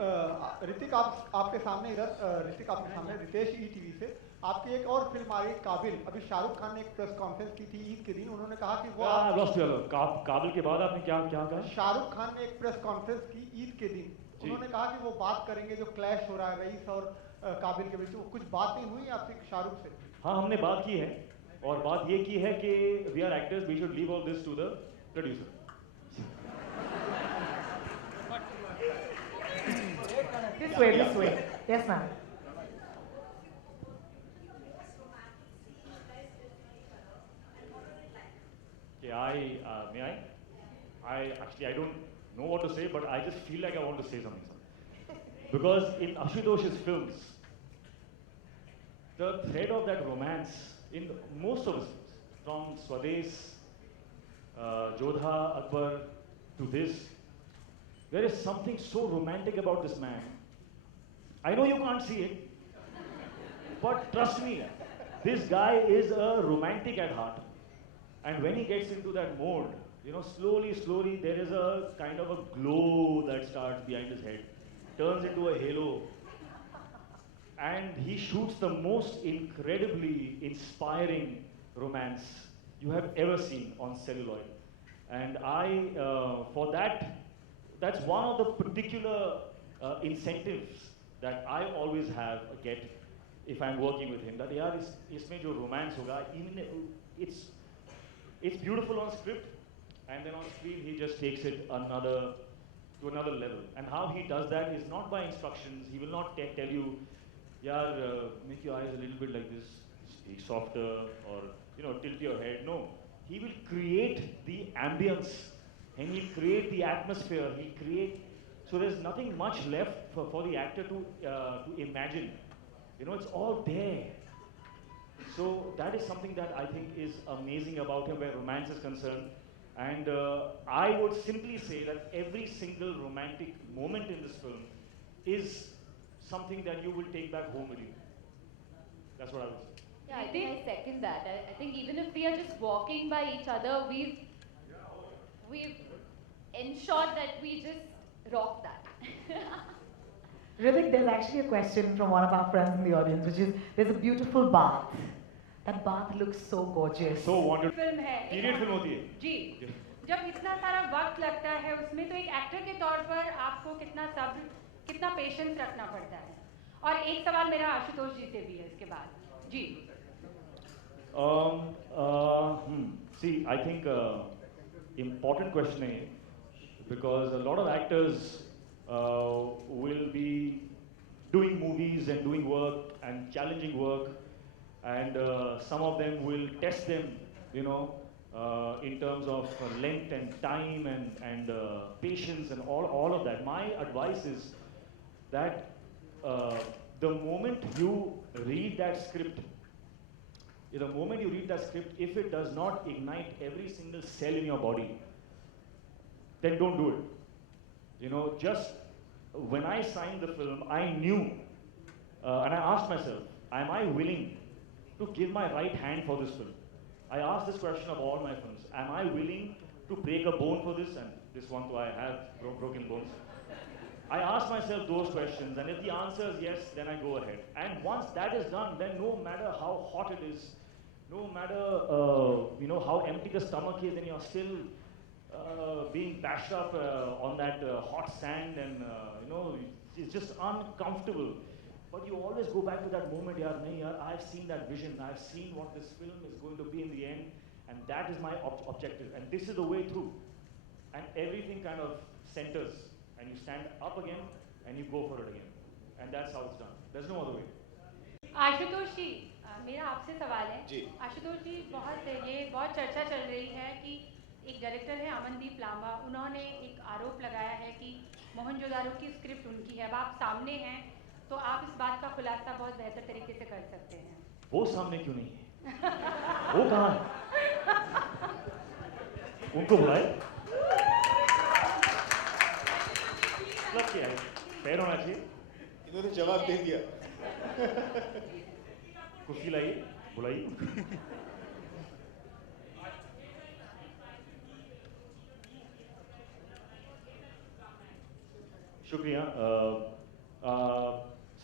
ऋतिक आपके सामने इधर ऋतिक आपके सामने रितेश ईटीवी से आपकी एक और फिल्म आ रही काबिल। अभी शाहरुख खान ने एक प्रेस कॉन्फ्रेंस की थी ईद के दिन, उन्होंने कहा कि वो काबिल के बाद आपने क्या क्या कहा? शाहरुख खान ने एक प्रेस कॉन्फ्रेंस की ईद के दिन, उन्होंने कहा कि वो बात करेंगे जो क्लैश हो रहा है रईस और काबिल के बीच। वो कुछ बात नहीं हुई आपसे शाहरुख से? हाँ, हमने बात की है और बात ये की है कि we are actors, we should leave all this to the producer. This way, this way. Yes, ma'am. Okay, may I? I don't know what to say, but I just feel like I want to say something. Because in Ashutosh's films, the thread of that romance in most of his films, from Swades, Jodha, Akbar to this, there is something so romantic about this man. I know you can't see it, but trust me, this guy is a romantic at heart. And when he gets into that mode, you know, slowly, slowly, there is a kind of a glow that starts behind his head, turns into a halo. And he shoots the most incredibly inspiring romance you have ever seen on celluloid. And for that, that's one of the particular incentives that I always get if I'm working with him. That yaar, isme jo romance hoga, even it's beautiful on script, and then on screen he just takes it to another level. And how he does that is not by instructions. He will not tell you, yaar, make your eyes a little bit like this, speak softer, or tilt your head. No, he will create the ambience, and he'll create the atmosphere. He'll create, so there's nothing much left for the actor to imagine. It's all there. So that is something that I think is amazing about him where romance is concerned. And I would simply say that every single romantic moment in this film is something that you will take back home with you. That's what I would say. Yeah, I think I second that. I think even if we are just walking by each other, we've ensured that we just rock that. Hrithik, there's actually a question from one of our friends in the audience, which is, there's a beautiful bath. That bath looks so gorgeous. So wonderful. Film है period film होती है जी। जब इतना सारा वक्त लगता है उसमें, तो एक एक्टर के तौर पर आपको कितना सब्र, कितना पेशेंस रखना पड़ता है। और एक सवाल मेरा आशुतोष जी से भी है इसके बाद जी। See, I think important question है, because a lot of actors will be doing movies and doing work and challenging work, and some of them will test them, in terms of length and time and patience and all of that. My advice is that the moment you read that script, if it does not ignite every single cell in your body, then don't do it. Just when I signed the film, I knew, and I asked myself, am I willing to give my right hand for this film? I asked this question of all my films. Am I willing to break a bone for this? And this one too, I have broken bones. I ask myself those questions, and if the answer is yes, then I go ahead. And once that is done, then no matter how hot it is, no matter how empty the stomach is, and you're still being bashed up on that hot sand, and it's just uncomfortable. But you always go back to that moment, I've seen that vision, I've seen what this film is going to be in the end, and that is my objective, and this is the way through. And everything kind of centers, and you stand up again, and you go for it again. And that's how it's done. There's no other way. Ashutosh जी, मेरा आपसे सवाल है जी। आशुतोष जी, बहुत चर्चा चल रही है कि एक डायरेक्टर है अमनदीप लांबा, उन्होंने एक आरोप लगाया है कि मोहनजोदारो की स्क्रिप्ट उनकी है। अब आप सामने हैं, तो आप इस बात का खुलासा बहुत बेहतर तरीके से कर सकते हैं। वो सामने क्यों नहीं है? वो कहाँ है? उनको बुलाए? मतलब क्या है? पैर होना चाहिए? इन्होंने जवाब दे दिया। कुर्सी लाइए, बुलाइए। शुक्रिया.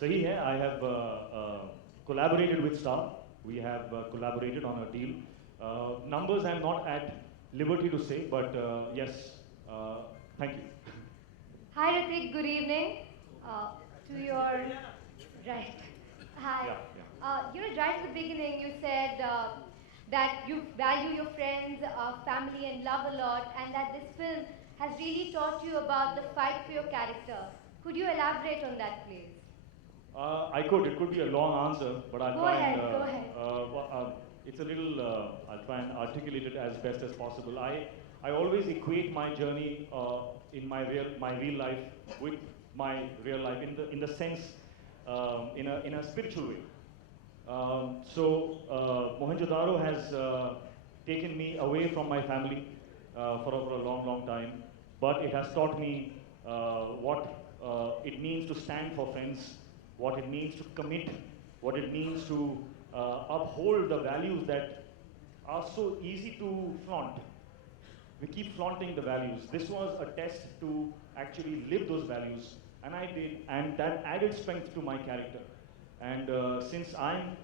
सही है. I have collaborated with Star. We have collaborated on a deal. Numbers I'm not at liberty to say, but yes, thank you. Hi Ritik, good evening. To your right. Hi. Yeah. Right at the beginning you said that you value your friends, family and love a lot, and that this film has really taught you about the fight for your character. Could you elaborate on that, please? I could. It could be a long answer, but I'll Go try ahead, and. go ahead. It's a little. I'll try and articulate it as best as possible. I always equate my journey in my real life with my real life in the sense in a spiritual way. Mohenjo-daro has taken me away from my family for a long time, but it has taught me what it means to stand for friends, what it means to commit, what it means to uphold the values that are so easy to flaunt. We keep flaunting the values. This was a test to actually live those values, and I did, and that added strength to my character. And since I'm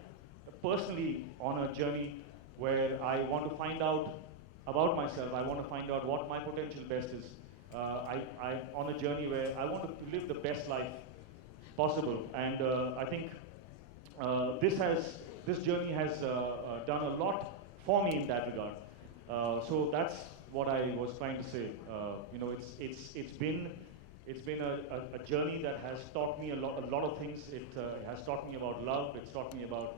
personally on a journey where I want to find out about myself, I want to find out what my potential best is. I'm on a journey where I want to live the best life possible, and I think this journey has done a lot for me in that regard. So that's what I was trying to say. It's been a journey that has taught me a lot of things. It has taught me about love. It's taught me about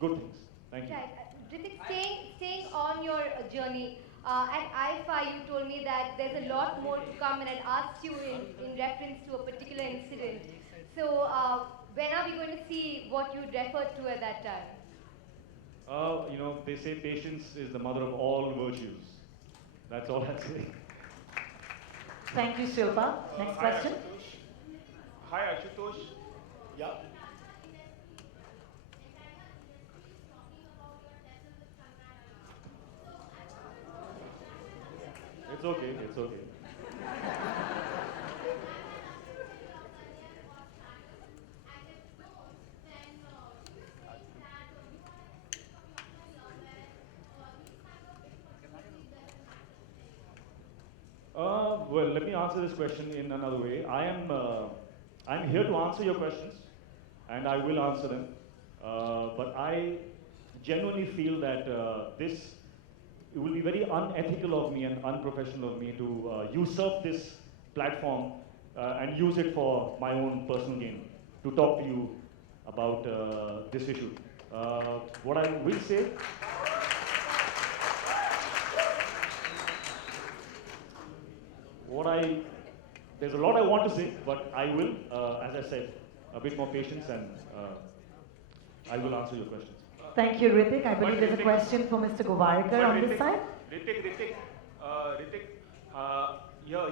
good things. Thank you. Right. Ritik, staying on your journey, at IFA you told me that there's a lot more to come, and I'd asked you in reference to a particular incident. So when are we going to see what you referred to at that time? They say patience is the mother of all virtues. That's all I'd say. Thank you, Shilpa. Next question. Hi Ashutosh. Yeah. It's okay. It's okay. Well, let me answer this question in another way. I'm here to answer your questions, and I will answer them. But I genuinely feel that it will be very unethical of me and unprofessional of me to usurp this platform and use it for my own personal gain to talk to you about this issue. What I will say. There's a lot I want to say, but I will, as I said, a bit more patience, and I will answer your questions. Thank you, Ritik. I believe there's a question for Mr. Govarkar on this side. Ritik, here.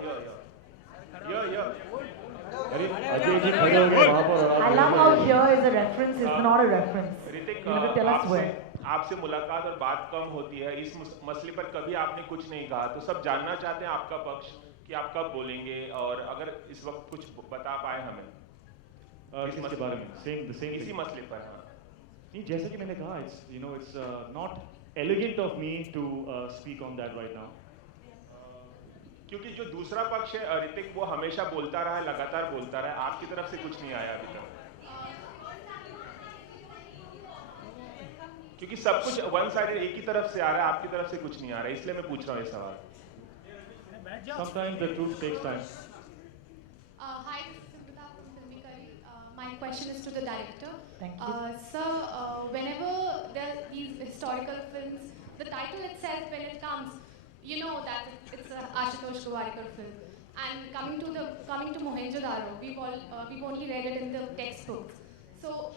I love how here is a reference, is not a reference. Hrithik, You never tell us where. आपसे मुलाकात और बात कम होती है. इस मसले पर कभी आपने कुछ नहीं कहा, तो सब जानना चाहते हैं आपका पक्ष कि आप कब बोलेंगे, और अगर इस वक्त कुछ बता पाए हमें इसके बारे में इसी मसले पर. नहीं, जैसे कि मैंने कहा, it's not elegant of me to speak on that right now. क्योंकि जो दूसरा पक्ष है ऋतिक, वो हमेशा बोलता रहा है, लगातार बोलता रहा है, आपकी तरफ से कुछ नहीं आया अभी तक. क्योंकि सब कुछ वन साइडेड एक ही तरफ से आ रहा है, आपकी तरफ से कुछ नहीं आ रहा है, इसलिए मैं पूछ रहा हूँ ये सवाल. Sometimes the truth takes time. Hi, this is Simrita from Filmikari. My question is to the director. Thank you. Sir, whenever there are these historical films, the title itself, when it comes, you know that it's a Ashutosh Govarkar film. And coming to Mohenjo-daro, we've only read it in the textbooks. So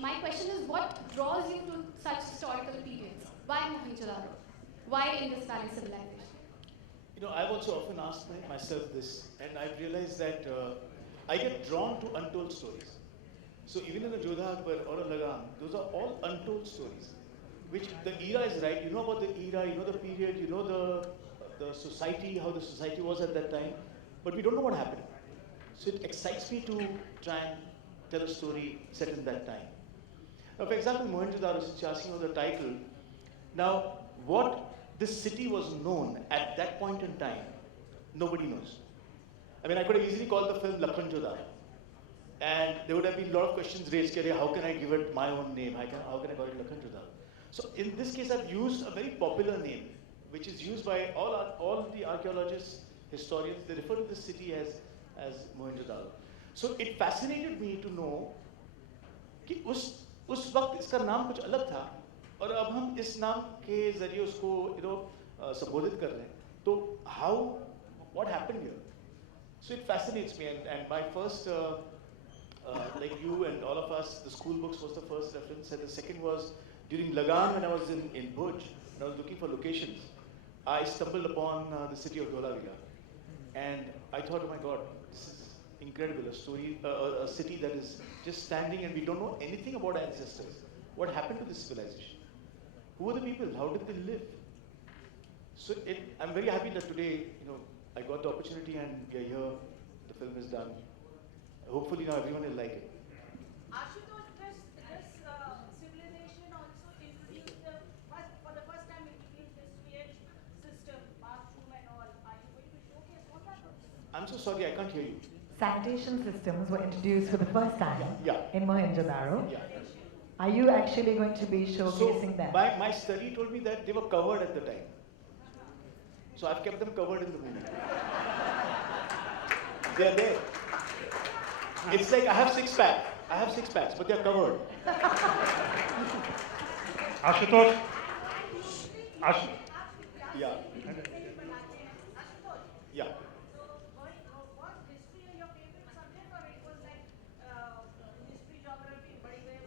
my question is, what draws you to such historical periods? Why Mohenjo-daro? Why Indus Valley Civilization? I've also often asked myself this, and I've realized that I get drawn to untold stories. So even in a Jodha Akbar or a Lagan, those are all untold stories, which the era is right. You know about the era, you know the period, you know the society, how the society was at that time, but we don't know what happened. So it excites me to try and tell a story set in that time. Now, for example, Mohenjo-daro, since you're asking about the title, now what this city was known at that point in time, nobody knows. I mean, I could have easily called the film Lakhanjo-daro. And there would have been a lot of questions raised, how can I give it my own name? How can I call it Lakhanjo-daro? So in this case, I've used a very popular name, which is used by all the archaeologists, historians. They refer to this city as Mohenjo-daro. So it fascinated me to know कि उस वक्त इसका नाम कुछ अलग था और अब हम इस नाम के जरिए उसको संबोधित कर रहे हैं. तो what happened here? So it fascinates me, and my first, like you and all of us, the school books was the first reference, and the second was during Lagan when I was in Bhuj, and I was looking for locations. I stumbled upon the city of Dholavira, and I thought, oh my God, this is incredible, a story, a city that is just standing and we don't know anything about our ancestors. What happened to this civilization? Who are the people? How did they live? So I'm very happy that today, I got the opportunity and we are here, the film is done. Hopefully now everyone will like it. Ashutosh, this civilization also introduced for the first time introduced the sewage system, bathroom and all. Are you going to showcase what happened? I'm so sorry, I can't hear you. Sanitation systems were introduced for the first time in Mohenjo-daro. Yeah. Are you actually going to be showcasing them? My study told me that they were covered at the time. So I've kept them covered in the movie. They're there. It's like I have six packs, but they're covered. Ashutosh. Yeah. Yeah. Was history your favorite subject, or it was like history, geography, badi gaya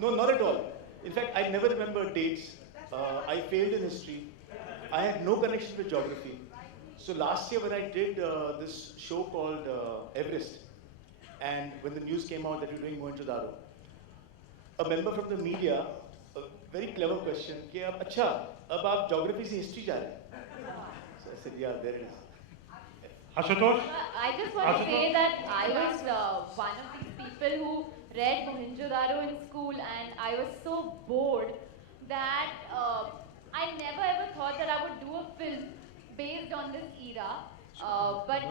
No, not at all. In fact, I never remember dates. I failed in history. I had no connection with geography. So last year when I did this show called Everest, and when the news came out that we were doing Mohenjo-daro, a member from the media, a very clever question, कि अब अच्छा, अब आप geography से history जा रहे हैं? So I said, yeah, there it is. Ashutosh? I just want to say that I was one of these people who read Mohenjo-daro in school, and I was so bored that I never ever thought that I would do a film based on this era. But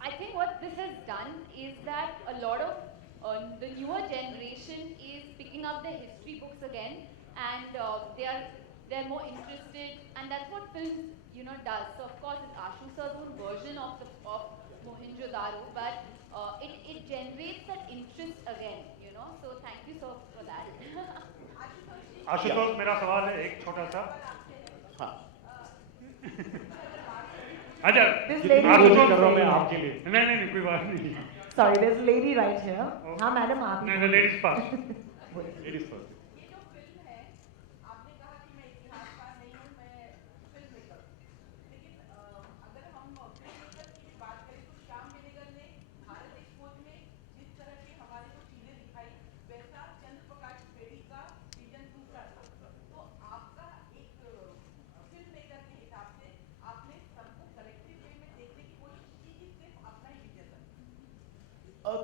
I think what this has done is that a lot of the newer generation is picking up the history books again, and they're more interested, and that's what film does. So of course it's Ashu sir's own version of Mohenjo-daro, but it generates that interest again, So thank you so for that. Ashutosh, मेरा सवाल है एक छोटा सा. हाँ. अच्छा. आशुतोष कर रहा हूँ मैं आपके लिए. नहीं कोई बात नहीं. Sorry, there's a lady right here. हाँ मैडम आप. No, ladies first. Ladies first.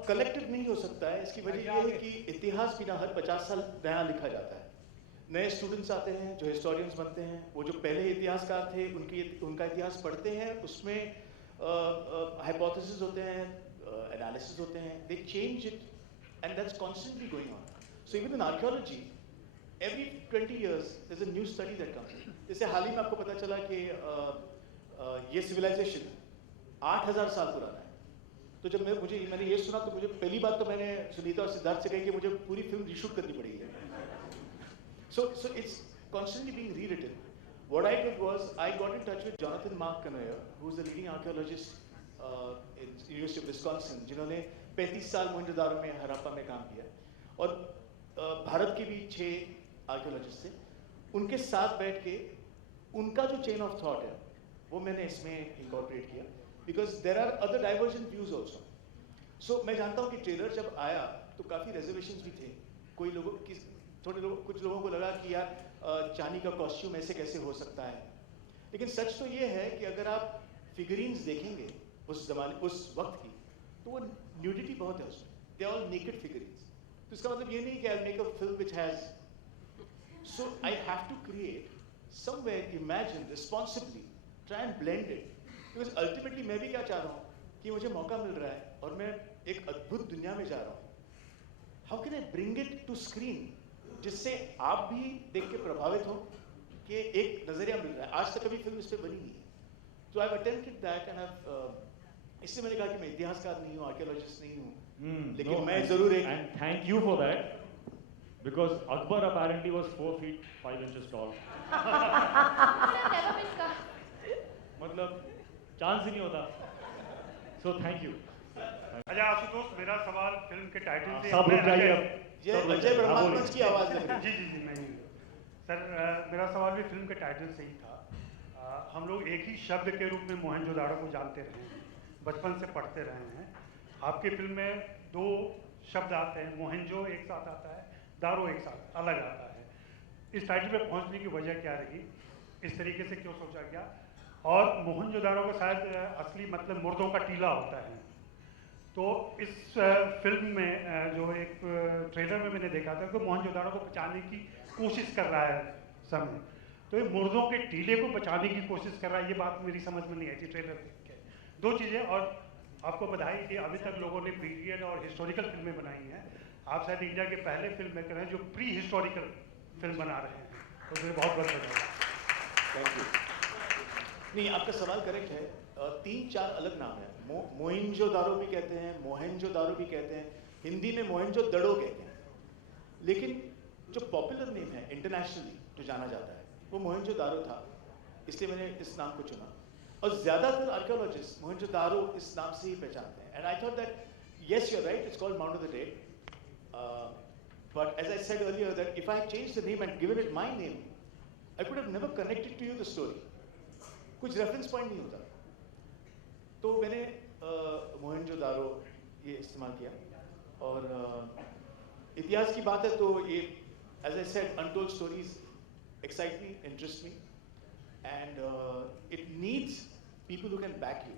Collective नहीं हो सकता है. इसकी वजह यह है कि इतिहास बिना हर 50 साल नया लिखा जाता है. नए स्टूडेंट्स आते हैं जो हिस्टोरियंस बनते हैं, वो जो पहले इतिहासकार थे उनका इतिहास पढ़ते हैं, उसमें हाइपोथेसिस होते हैं, एनालिसिस होते हैं, दे change it and that's constantly going on. So even in archaeology every 20 years there's a new study that comes. जैसे हाल ही में आपको पता चला कि ये सिविलाइजेशन 8000 साल पुराना है. तो जब मैंने ये सुना तो मुझे पहली बात तो मैंने सुनीता और सिद्धार्थ से कही कि मुझे पूरी फिल्म रीशूट करनी पड़ेगी. So it's constantly being rewritten. What I did was I got in touch with Jonathan Mark Canoyer, who's the leading archaeologist in University of Wisconsin, जिन्होंने 35 साल मोहनजोदारो में, हराप्पा में काम किया, और भारत के भी 6 आर्कियोलॉजिस्ट थे. उनके साथ बैठ के उनका जो चेन ऑफ थॉट है वो मैंने इसमें इंकॉर्पोरेट किया. Because there are other divergent views also. So मैं जानता हूँ कि ट्रेलर जब आया तो काफ़ी reservations भी थे. कोई लोगों की कुछ लोगों को लगा कि यार चांदी का कॉस्ट्यूम ऐसे कैसे हो सकता है, लेकिन सच तो ये है कि अगर आप फिगरीन्स देखेंगे उस वक्त की, तो वो न्यूडिटी बहुत है उसमें, they are all naked figurines. तो इसका मतलब ये नहीं कि I make a film which has, so I have to create somewhere, imagine responsibly, try and blend it, because ultimately मैं भी क्या चाह रहा हूँ कि मुझे मौका मिल रहा है और मैं एक अद्भुत दुनिया में जा रहा हूँ, how can I bring it to screen जिससे आप भी देख के प्रभावित हो कि एक नजरिया मिल रहा है। आज तक कभी फिल्म इस पर बनी नहीं है, तो I have attempted that and इससे मैंने कहा कि मैं इतिहासकार नहीं हूँ, आर्कियोलॉजिस्ट नहीं हूँ, लेकिन मैं जरूर एक, and thank you for that, because Akbar apparently was 4 feet 5 inches tall. मतलब चांस ही नहीं होता, सो थैंक यू। अच्छा आशुतोष, मेरा सवाल फिल्म के टाइटल से, सब रुक जाइए अब, ये अजय ब्रह्मानंद की आवाज लग रही है। जी मैं सर, मेरा सवाल भी फिल्म के टाइटल से ही था। हम लोग एक ही शब्द के रूप में मोहनजोदाड़ो को जानते रहे हैं, बचपन से पढ़ते रहे हैं। आपके फिल्म में 2 शब्द आते हैं, मोहनजो एक साथ आता है, दारो एक साथ अलग आता है। इस टाइटल पे पहुंचने की वजह क्या रही, इस तरीके से क्यों सोचा गया? और मोहनजोदाड़ो का शायद असली मतलब मुर्दों का टीला होता है। तो इस फिल्म में जो एक ट्रेलर में मैंने देखा था कि मोहनजोदाड़ो को बचाने की कोशिश कर रहा है समय, तो ये मुर्दों के टीले को बचाने की कोशिश कर रहा है, ये बात मेरी समझ में नहीं आई थी ट्रेलर देख के। 2 चीज़ें, और आपको बधाई कि अभी तक लोगों ने पीरियड और हिस्टोरिकल फिल्में बनाई हैं। आप शायद इंडिया के पहले फिल्म मेकर हैं जो प्री हिस्टोरिकल फिल्म बना रहे हैं, तो मुझे बहुत बहुत बधाई। Thank you. नहीं, आपका सवाल करेक्ट है। 3-4 अलग नाम है, मोहिंजोदारो भी कहते हैं, मोहनजोदारो भी कहते हैं, हिंदी में मोहनजोदड़ो कहते हैं, लेकिन जो पॉपुलर नेम है इंटरनेशनली जो जाना जाता है वो मोहनजोदारो था, इसलिए मैंने इस नाम को चुना। और ज़्यादातर आर्कियोलॉजिस्ट मोहनजोदारो इस नाम से ही पहचानते हैं। And I thought that yes you are right, it's called mount of the dead, but as I said earlier that if I change the name and given it my name, I could have never connected to you the story, कुछ reference point नहीं होता। तो मैंने मोहनजोदारो ये इस्तेमाल किया। और इतिहास की बात है तो ये, as I said, untold stories excite me, interest me, and it needs people who can back you,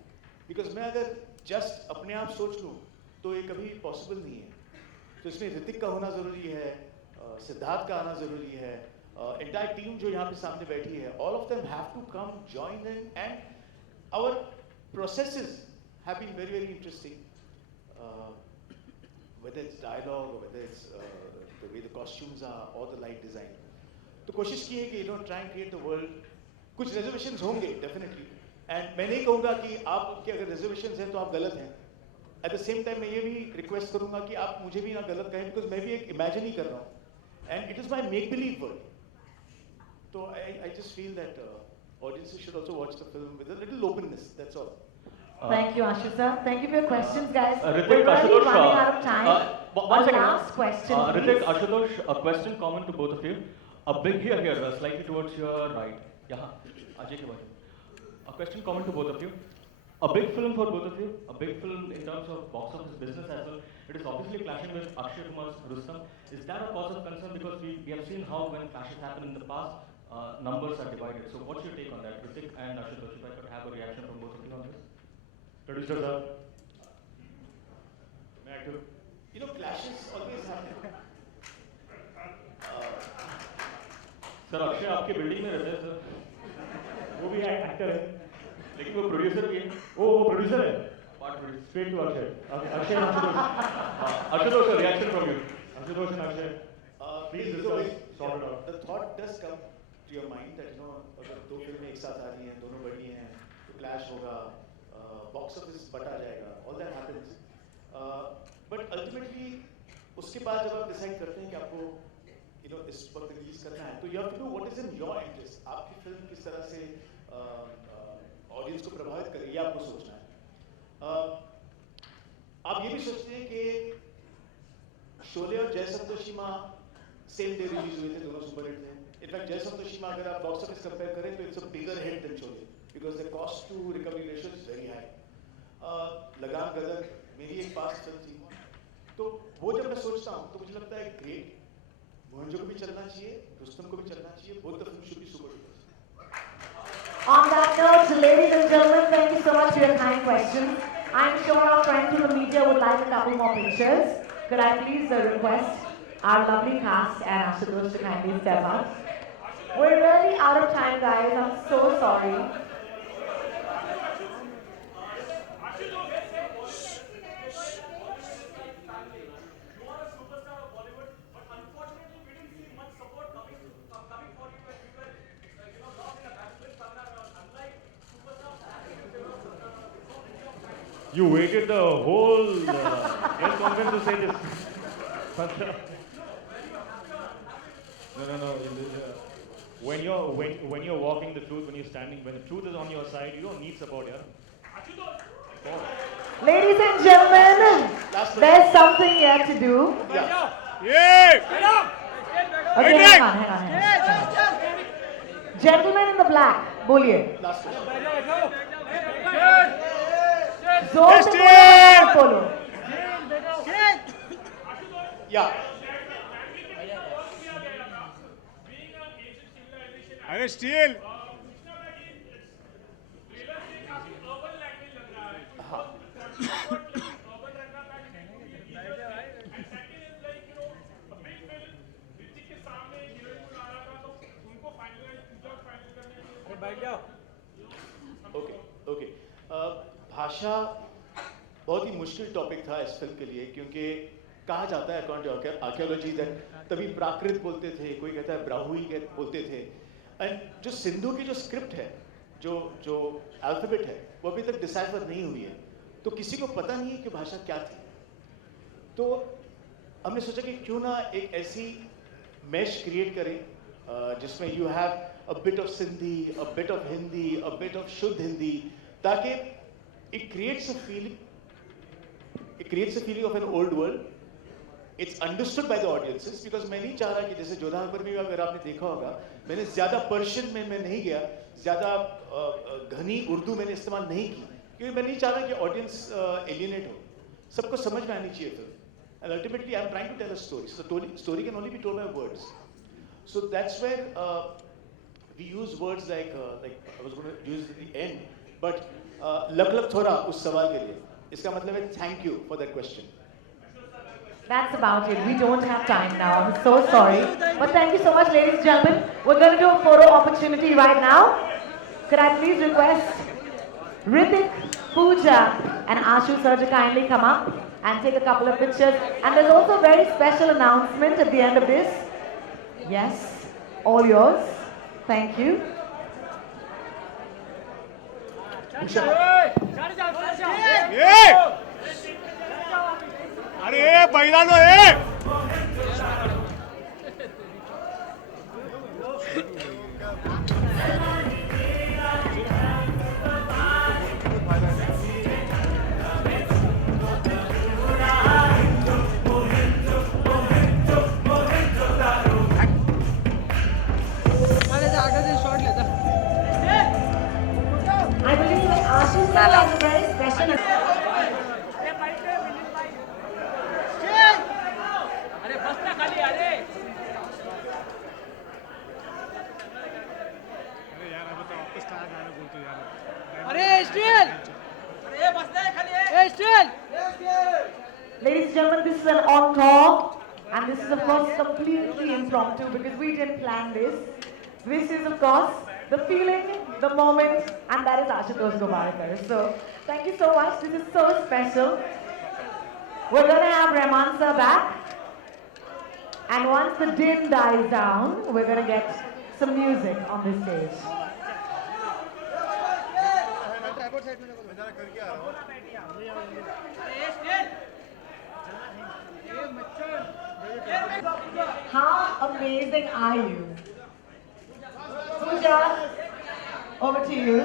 because मैं अगर जस्ट अपने आप सोच लूँ तो ये कभी पॉसिबल नहीं है। तो इसमें ऋतिक का होना ज़रूरी है, सिद्धार्थ का आना ज़रूरी है, एंटायर टीम जो यहाँ पे सामने बैठी है, all of them have to come join in, and our processes have been very, very interesting, whether it's dialogue or whether it's the way the costumes are or the light design. तो कोशिश की है कि try and create the world. कुछ reservations होंगे definitely, and मैं नहीं कहूँगा कि आपके अगर reservations हैं तो आप गलत हैं। At the same time मैं ये भी request करूँगा कि आप मुझे भी ना गलत कहें, because मैं भी एक imagine ही कर रहा हूँ, and it is my make believe world. So I just feel that audiences should also watch the film with a little openness, that's all. Thank you, Ashu sir. Thank you for your questions, guys. Ritik, We're Ashutosh, running out of time. one second. Last question, Ritik, please. Ashutosh, a question common to both of you. A big here, slightly towards your right. Yeah, Ajay ke baare. A question common to both of you. A big film for both of you. A big film in terms of box office business as well. It is obviously clashing with Akshay Kumar's Rustom. Is that a cause of concern? Because we have seen how when clashes happen in the past, numbers are divided. So what's your take on that, Ritik and Ashutosh? If I could have a reaction from both of you on this. Producer sir, मैं actor. You know, clashes always happen. Sir Akshay आपके building में रहते हैं sir. वो भी actor है, लेकिन वो प्रोड्यूसर भी है। वो प्रोड्यूसर है। Part producer. Straight to Akshay. Akshay and Ashutosh. Ashutosh, a reaction from you. Ashutosh and Akshay. Please discuss, sort it out. The thought does come to your mind that अगर 2 फिल्में एक साथ आ रही हैं, दोनों बड़ी हैं, तो clash होगा, बॉक्स ऑफिस बटा जाएगा, all that happens, but ultimately उसके बाद जब आप डिसाइड करते हैं कि आपको इस वक्त रिलीज करना है, तो you have to do what is in your interest. आपकी फिल्म किस तरह से ऑडियंस को प्रभावित करे, ये आपको सोचना है। आप ये भी सोचते हैं कि शोले और जय संतोषीमा सेम डे रिलीज हुए थे, दोनों सुपरहिट थे। इनफैक्ट जय संतोषीमा अगर आप बॉक्स ऑफिस कंपेयर करें तो it's a bigger hit than Sholay, because the cost to recovery ratio is very high. लगान गदर मेरी एक पास्ट फिल्म थी, तो वो जब मैं सोचता हूँ तो मुझे लगता है ग्रेट मोहनजो को भी चलना चाहिए, रुस्तम को भी चलना चाहिए. Both the films should be super duper. On that note, ladies and gentlemen, thank you so much for your kind questions. I'm sure our friends in the media would like a couple more pictures. Could I please request our lovely cast and Ashutosh to kindly step up? We're really out of time, guys. I'm so sorry. You waited the whole press conference to say this. No. When you're walking the truth, when you're standing, when the truth is on your side, you don't need support, yeah. Ladies and gentlemen, there's something yet to do. Okay, hang on. Gentleman in the black, बोलिए. जोर से बोलो. Yeah. अरे steel. Okay. भाषा बहुत ही मुश्किल topic था इस फिल्म के लिए, क्योंकि कहा जाता है अकॉर्डिंग टू आर्कियोलॉजी दैट तभी प्राकृत बोलते थे, कोई कहता है ब्राहुई बोलते थे. एंड जो सिंधु की जो स्क्रिप्ट है, जो अल्फाबेट है, वो अभी तक डिसाइफर नहीं हुई है, तो किसी को पता नहीं है कि भाषा क्या थी. तो हमने सोचा कि क्यों ना एक ऐसी मैश क्रिएट करें जिसमें you have a bit of Sindhi, a bit of Hindi, a bit of Shuddh Hindi, ताकि it creates a feeling of an old world. It's understood by the audiences, because मैं नहीं चाह रहा कि जैसे जोधा अकबर में अगर आपने देखा होगा, मैंने ज़्यादा पर्शियन में मैं नहीं गया, ज़्यादा घनी उर्दू मैंने इस्तेमाल नहीं की, क्योंकि मैं नहीं चाह रहा कि ऑडियंस एलियनेट हो. सबको समझ में आनी चाहिए film. And ultimately, I'm trying to tell a story. So the story can only be told by words. So that's where we use words like I was going to use at the end, but luck थोड़ा उस सवाल के लिए. इसका मतलब है thank you for that question. That's about it. We don't have time now. I'm so sorry. But thank you so much, ladies and gentlemen. We're going to do a photo opportunity right now. Could I please request Ritik, Pooja, and Ashu sir to kindly come up and take a couple of pictures. And there's also a very special announcement at the end of this. Yes, all yours. Thank you. अरे बैला लो ए. I believe that Ashu sir has a very special. Ladies and gentlemen, this is an encore, and this is of course completely impromptu because we didn't plan this. This is of course the feeling, the moment, and that is Ashutosh Govarkar. So thank you so much. This is so special. We're going to have Rahman sir back, and once the din dies down, we're going to get some music on this stage. How amazing are you? Pooja, over to you.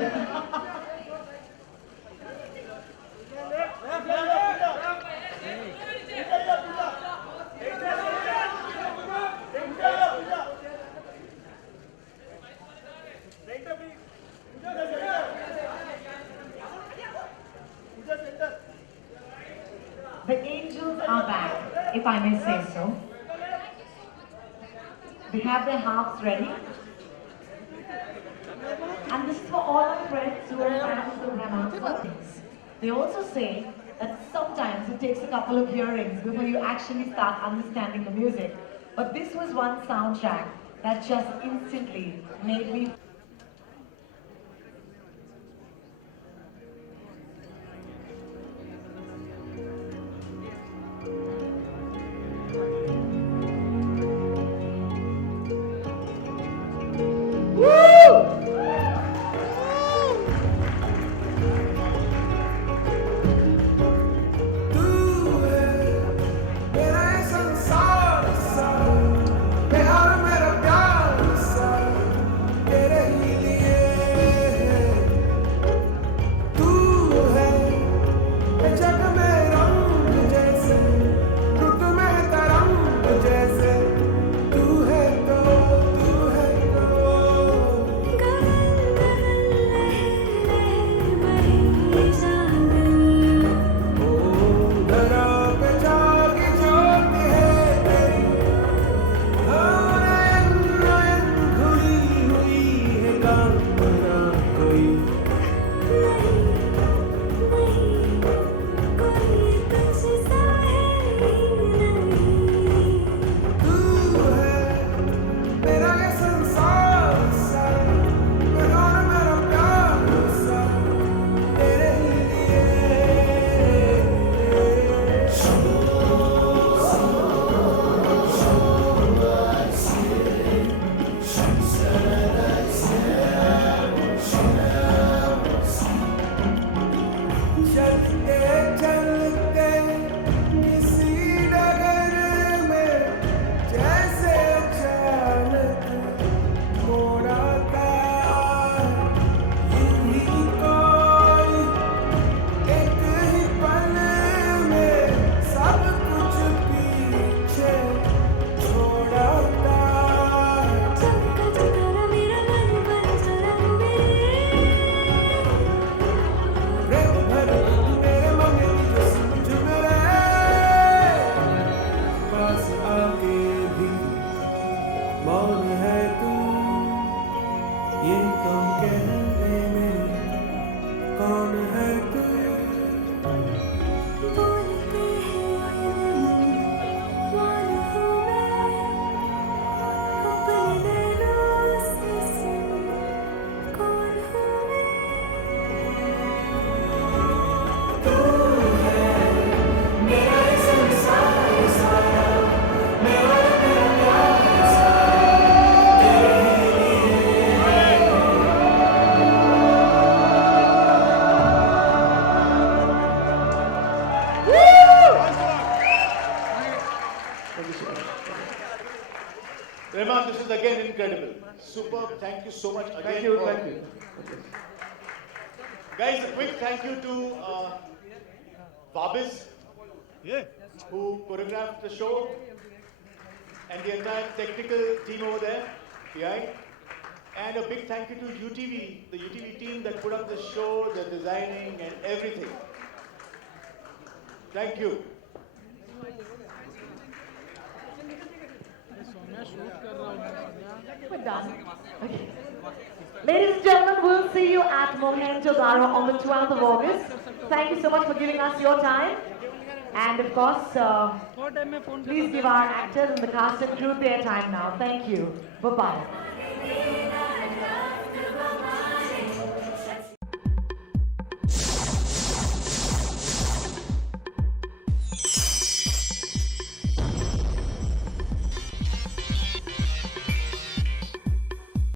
The angels are back, if I may say so. They have their harps ready. And this is for all our friends who are fans of Brahmananda. They also say that sometimes it takes a couple of hearings before you actually start understanding the music. But this was one soundtrack that just instantly made me Rehman, this is again incredible. Superb. Thank you so much again. Thank you. Thank you. Guys, a quick thank you to Vabiz, who choreographed the show, and the entire technical team over there behind. And a big thank you to UTV, the UTV team that put up the show, the designing and everything. Thank you. We're done. Okay. Ladies and gentlemen, we'll see you at Mohenjo-daro on the 12th of August. Thank you so much for giving us your time. And of course, please give our actors and the cast and crew their time now. Thank you. Bye-bye.